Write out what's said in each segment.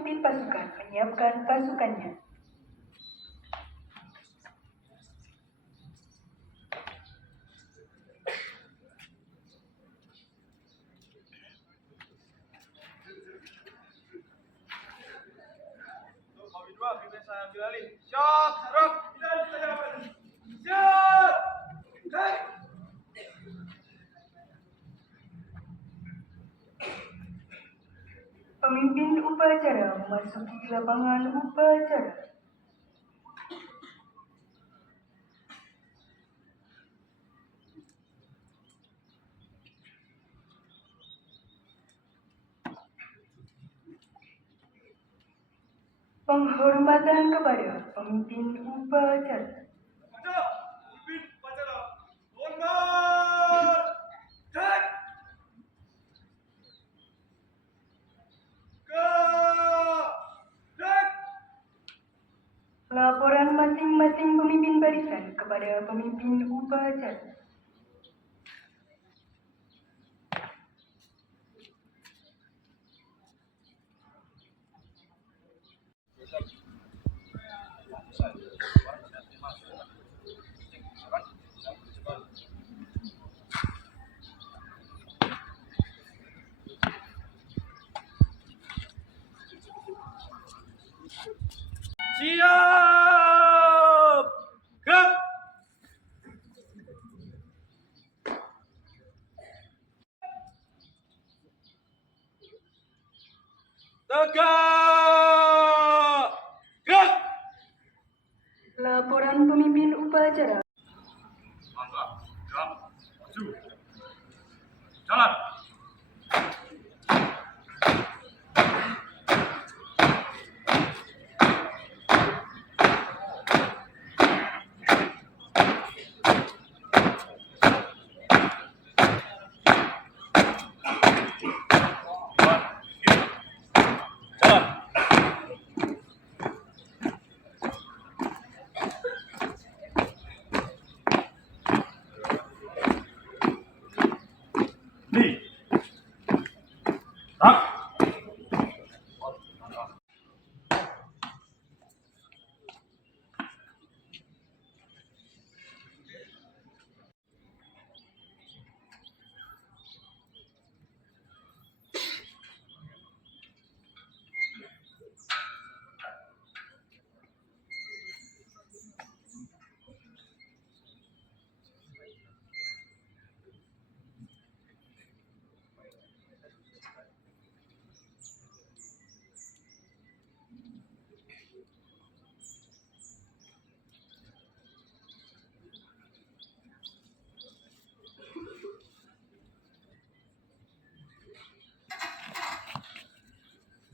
pemimpin pasukan menyiapkan pasukannya. Pemimpin upacara memasuki lapangan upacara. Penghormatan kepada pemimpin upacara. Pemimpin upacara, hormat! Cek! Cek! Laporan masing-masing pemimpin barisan kepada pemimpin upacara. Siap! Gerak! Tegak! Gerak! Laporan pemimpin upacara. Langkah, gerak, maju. Jalan!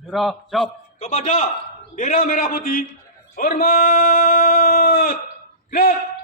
Bendera siap. Kepada bendera merah putih, hormat! Gerak!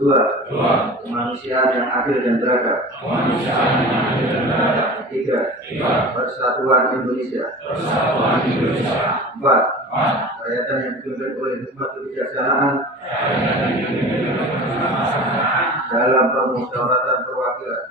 Dua, kemanusiaan yang adil dan beradab. Tiga, persatuan Indonesia. Empat, rakyat yang dipimpin oleh hikmat kebijaksanaan dalam permusyawaratan perwakilan.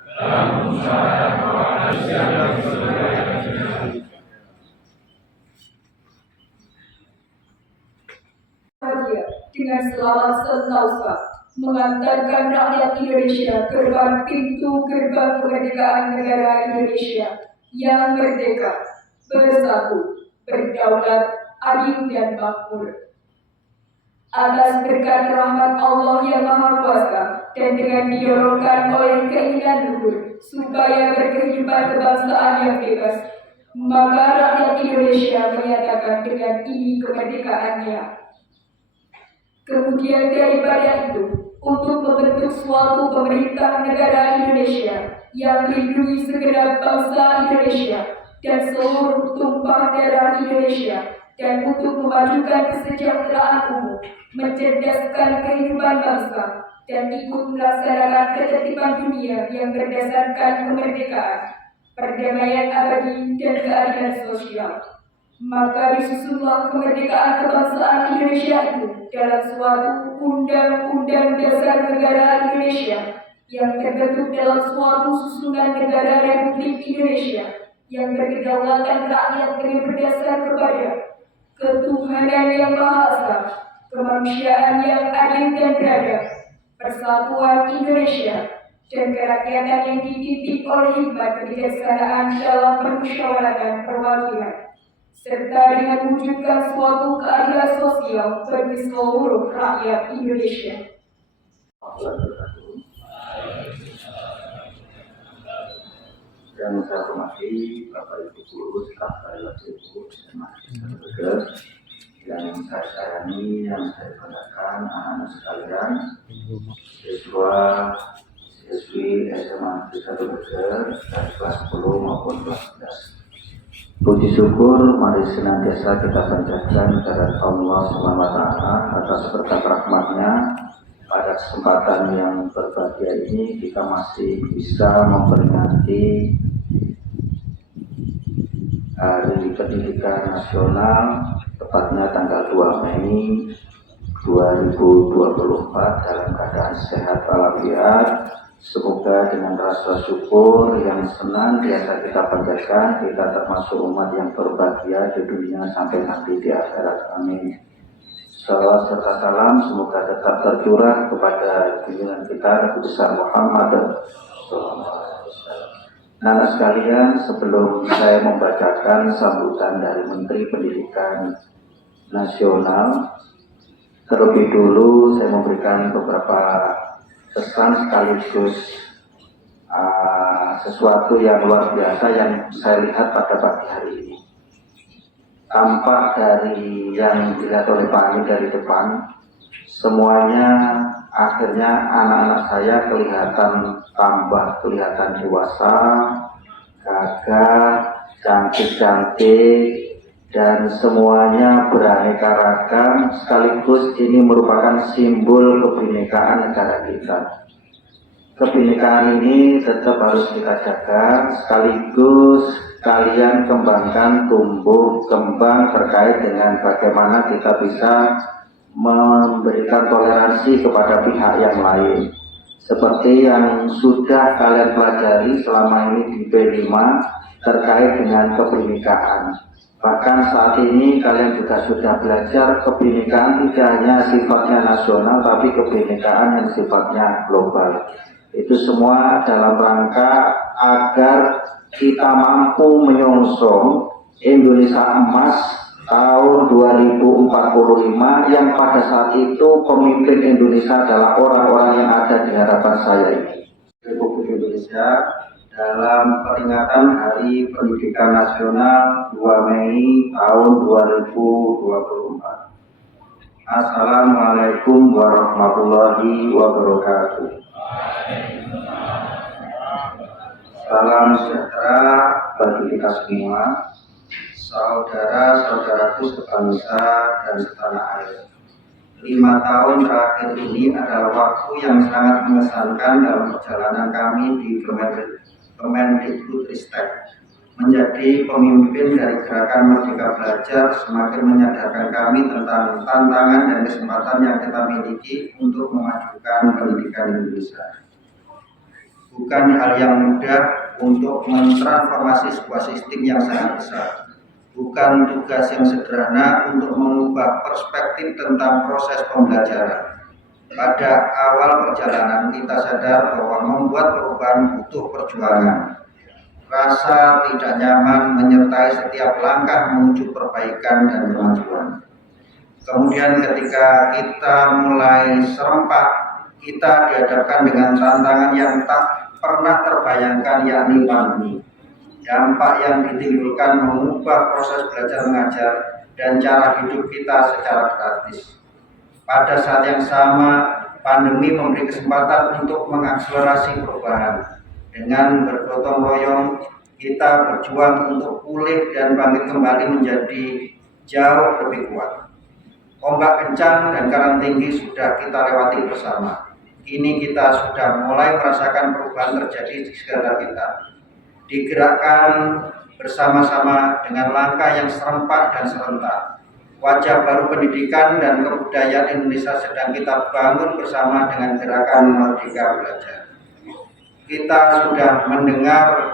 Bahagia dengan selamat sentosa mengantarkan rakyat Indonesia ke depan pintu gerbang kemerdekaan negara Indonesia yang merdeka, bersatu, berdaulat, adil dan makmur. Atas berkat rahmat Allah yang Maha Kuasa dan dengan didorongkan oleh keinginan luhur supaya berkehidupan kebangsaan yang bebas, maka rakyat Indonesia menyatakan dengan ini kemerdekaannya. Kemudian daripada itu, untuk membentuk suatu pemerintah negara Indonesia yang melindungi segenap bangsa Indonesia dan seluruh tumpah darah Indonesia, dan untuk memajukan kesejahteraan umum, mencerdaskan kehidupan bangsa, dan ikut melaksanakan ketertiban dunia yang berdasarkan kemerdekaan, perdamaian abadi, dan keadilan sosial. Maka disusunlah kemerdekaan kebangsaan Indonesia itu dalam suatu Undang-Undang Dasar Negara Indonesia yang terbentuk dalam suatu susunan negara Republik Indonesia yang berkedaulatan rakyat dengan berdasar kepada ketuhanan yang Maha Esa, kemanusiaan yang adil dan beradab, persatuan Indonesia, dan kerakyatan yang dipimpin oleh hikmat kebijaksanaan dalam permusyawaratan perwakilan, serta dengan mewujudkan suatu keadilan sosial bagi seluruh rakyat Indonesia. Yang saya hormati Bapak Ibu Guru, staf Bapak Ibu, dan yang saya sayangi, yang saya banggakan, anak-anak sekalian, siswa, siswi SMA Negeri 1 Brebes dari kelas 10 maupun kelas 11. Puji syukur mari senantiasa kita panjatkan kepada Allah SWT atas berkat rahmatnya. Pada kesempatan yang berbahagia ini kita masih bisa memperingati Hari Pendidikan Nasional, tepatnya tanggal 2 Mei 2024 dalam keadaan sehat walafiat. Semoga dengan rasa syukur yang senantiasa kita panjatkan, kita termasuk umat yang berbahagia di dunia sampai nanti di akhirat. Amin. Salawat serta salam semoga tetap tercurah kepada junjungan kita Nabi besar Muhammad SAW. Anak sekalian, sebelum saya membacakan sambutan dari Menteri Pendidikan Nasional, terlebih dulu saya memberikan beberapa pesan sekaligus sesuatu yang luar biasa yang saya lihat pada pagi hari ini. Tampak dari yang dilihat oleh Pak Ani dari depan, semuanya akhirnya anak-anak saya kelihatan dewasa, gagah, cantik-cantik, dan semuanya beraneka ragam, sekaligus ini merupakan simbol kebinekaan negara kita. Kebinekaan ini tetap harus kita jaga, sekaligus kalian kembangkan tumbuh kembang terkait dengan bagaimana kita bisa memberikan toleransi kepada pihak yang lain. Seperti yang sudah kalian pelajari selama ini di B5 terkait dengan kebinekaan. Bahkan saat ini kalian juga sudah belajar kebinekaan tidak hanya sifatnya nasional, tapi kebinekaan yang sifatnya global. Itu semua dalam rangka agar kita mampu menyongsong Indonesia Emas tahun 2045 yang pada saat itu pemimpin Indonesia adalah orang-orang yang ada di hadapan saya ini. Republik Indonesia dalam peringatan Hari Pendidikan Nasional 2 Mei tahun 2024. Assalamualaikum warahmatullahi wabarakatuh. Salam sejahtera bagi kita semua, saudara-saudaraku sebangsa dan setanah air. 5 tahun terakhir ini adalah waktu yang sangat mengesankan dalam perjalanan kami di Kemendikbudristek. Menjadi pemimpin dari gerakan Merdeka Belajar semakin menyadarkan kami tentang tantangan dan kesempatan yang kita miliki untuk memajukan pendidikan Indonesia. Bukan hal yang mudah untuk mentransformasi sebuah sistem yang sangat besar. Bukan tugas yang sederhana untuk mengubah perspektif tentang proses pembelajaran. Pada awal perjalanan kita sadar bahwa membuat perubahan butuh perjuangan. Rasa tidak nyaman menyertai setiap langkah menuju perbaikan dan kemajuan. Kemudian ketika kita mulai serempak, kita dihadapkan dengan tantangan yang tak pernah terbayangkan, yakni pandemi. Dampak yang ditimbulkan mengubah proses belajar mengajar dan cara hidup kita secara gratis. Pada saat yang sama, pandemi memberi kesempatan untuk mengakselerasi perubahan. Dengan bergotong royong, kita berjuang untuk pulih dan bangkit kembali menjadi jauh lebih kuat. Ombak kencang dan karang tinggi sudah kita lewati bersama. Kini kita sudah mulai merasakan perubahan terjadi di sekitar kita. Digerakkan bersama-sama dengan langkah yang serempak dan serentak. Wajah baru pendidikan dan kebudayaan Indonesia sedang kita bangun bersama dengan gerakan Merdeka Belajar. Kita sudah mendengar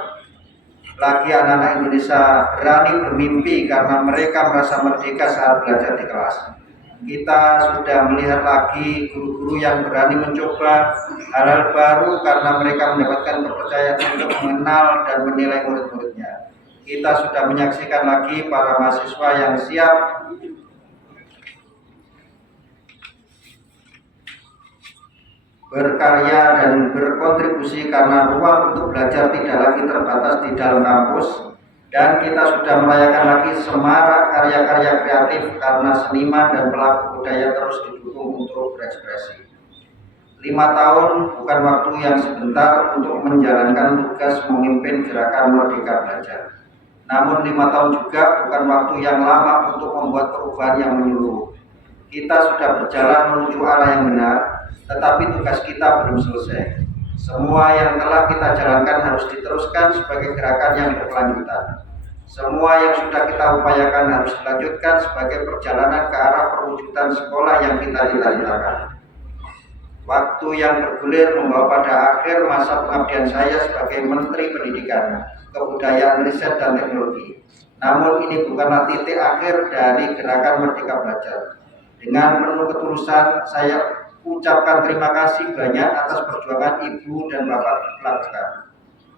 lagi anak-anak Indonesia berani bermimpi karena mereka merasa merdeka saat belajar di kelas. Kita sudah melihat lagi guru-guru yang berani mencoba hal-hal baru karena mereka mendapatkan kepercayaan untuk mengenal dan menilai murid-muridnya. Kita sudah menyaksikan lagi para mahasiswa yang siap berkarya dan berkontribusi karena ruang untuk belajar tidak lagi terbatas di dalam kampus, dan kita sudah merayakan lagi semarak karya-karya kreatif karena seniman dan pelaku budaya terus didukung untuk berekspresi. 5 tahun bukan waktu yang sebentar untuk menjalankan tugas memimpin gerakan Merdeka Belajar. Namun 5 tahun juga bukan waktu yang lama untuk membuat perubahan yang menyeluruh. Kita sudah berjalan menuju arah yang benar, tetapi tugas kita belum selesai. Semua yang telah kita jalankan harus diteruskan sebagai gerakan yang berkelanjutan. Semua yang sudah kita upayakan harus dilanjutkan sebagai perjalanan ke arah perwujudan sekolah yang kita cita-citakan. Waktu yang bergulir membawa pada akhir masa pengabdian saya sebagai Menteri Pendidikan, Kebudayaan, Riset, dan Teknologi. Namun ini bukanlah titik akhir dari gerakan Merdeka Belajar. Dengan penuh ketulusan, saya ucapkan terima kasih banyak atas perjuangan Ibu dan Bapak lakukan.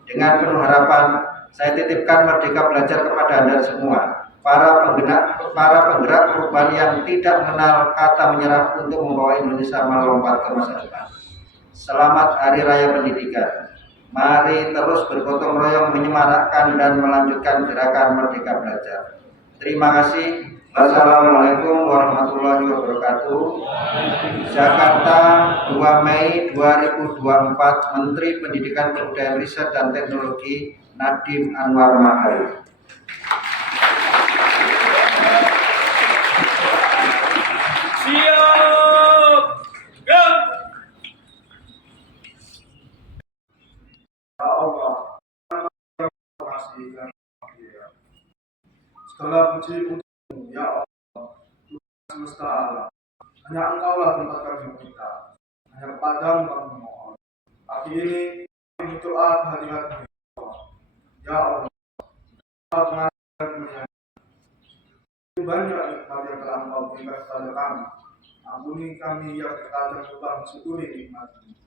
Dengan penuh harapan, saya titipkan Merdeka Belajar kepada Anda semua, para penggerak perubahan yang tidak mengenal kata menyerah untuk membawa Indonesia melompat ke masa depan. Selamat Hari Raya Pendidikan. Mari terus bergotong royong menyemarakkan dan melanjutkan gerakan Merdeka Belajar. Terima kasih. Wassalamualaikum warahmatullahi wabarakatuh. Jakarta, 2 Mei 2024, Menteri Pendidikan, Kebudayaan, Riset, dan Teknologi Nadiem Anwar Makarim. Siap. Gerak. Ya Allah, segala puji untukmu, ya Allah, Tuhan semesta alam. Hanya Engkaulah tempat kami meminta, hanya kepadamu kami memohon. Pagi ini kami berdoa kehadiratmu, ya Allah. Engkau mengajar menyanyi. Banyak nikmat yang telah Engkau berikan kepada kami. Ampuni kami yang terkadang lupa mensyukuri nikmat-Mu.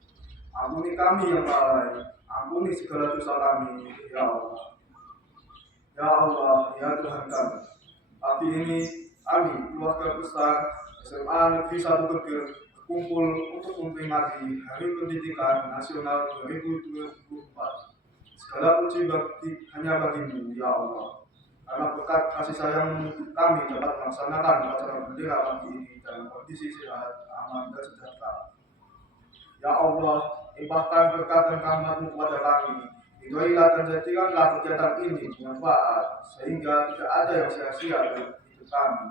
Ampuni kami yang lalai. Ampuni segala dosa kami, ya Allah. Ya Allah, ya Tuhan kami. Pagi ini kami, keluarga besar SMA Negeri 1 Geger, berkumpul untuk memperingati Hari Pendidikan Nasional 2024. Segala puji hanya bagi-Mu, ya Allah. Karena berkat kasih sayang kami dapat melaksanakan upacara bendera pagi ini dalam kondisi sehat, aman, dan sejahtera. Ya Allah, limpahkan berkat dan rahmat-Mu kepada kami. Ridhoilah dan jadikanlah kegiatan ini bermanfaat, sehingga tidak ada yang sia-sia dalam hidup kami.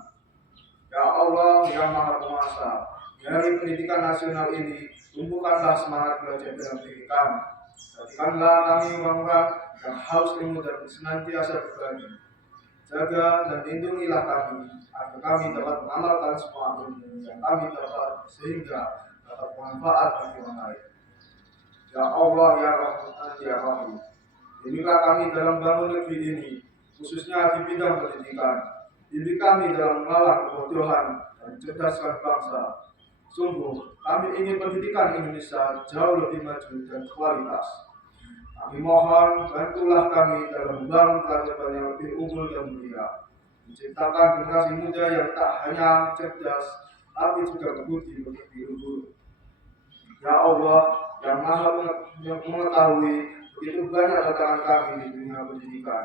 Ya Allah yang Maha Penguasa, Dari pendidikan nasional ini, tumbuhkanlah semangat belajar dalam diri kami. Jadikanlah kami orang-orang yang haus ilmu dan senantiasa berbagi. Jaga dan lindungilah kami, agar kami dapat mengamalkan semua ilmu yang kami dapat sehingga dapat bermanfaat bagi orang lain. Ya Allah, ya Rahman, ya Rahim, bimbinglah kami dalam bangun negeri ini, khususnya di bidang pendidikan. Bimbing kami dalam melawan kebodohan dan mencerdaskan bangsa. Sungguh, kami ingin pendidikan Indonesia jauh lebih maju dan kualitas. Kami mohon, bantulah kami dalam membangun peradaban yang lebih unggul dan mulia. Menciptakan generasi muda yang tak hanya cerdas, tapi juga berbudi pekerti luhur. Ya Allah, yang maha mengetahui begitu banyak tantangan kami di dunia pendidikan.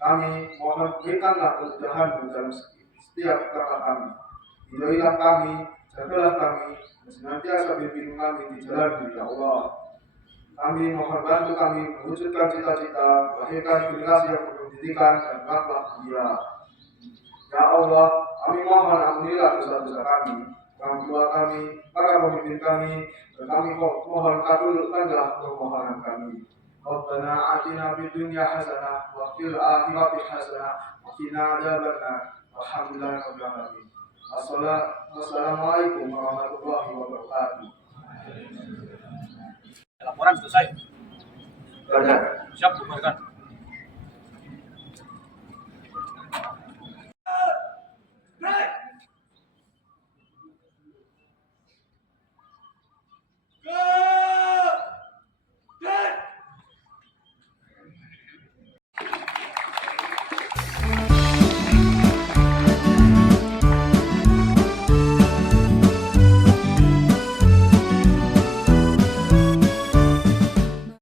Kami mohon berikanlah kemudahan dalam setiap langkah kami. Ridhoilah kami, jagalah kami, dan senantiasa bimbing kami di jalan ya Allah. Kami mohon bantu kami mewujudkan cita-cita, melahirkan generasi yang berpendidikan dan berakhlak mulia. Ya Allah, kami mohon ampunilah dosa-dosa kami, orang tua kami, para pemimpin kami, dan kami mohon kabulkanlah permohonan kami. Rabbana atina fid dunya hasanah wa fil akhirati hasanah wa qina adzabannar. Alhamdulillahirabbil alamin. Wassalamualaikum warahmatullahi wabarakatuh. Laporan selesai. Baca. Siap, bubarkan.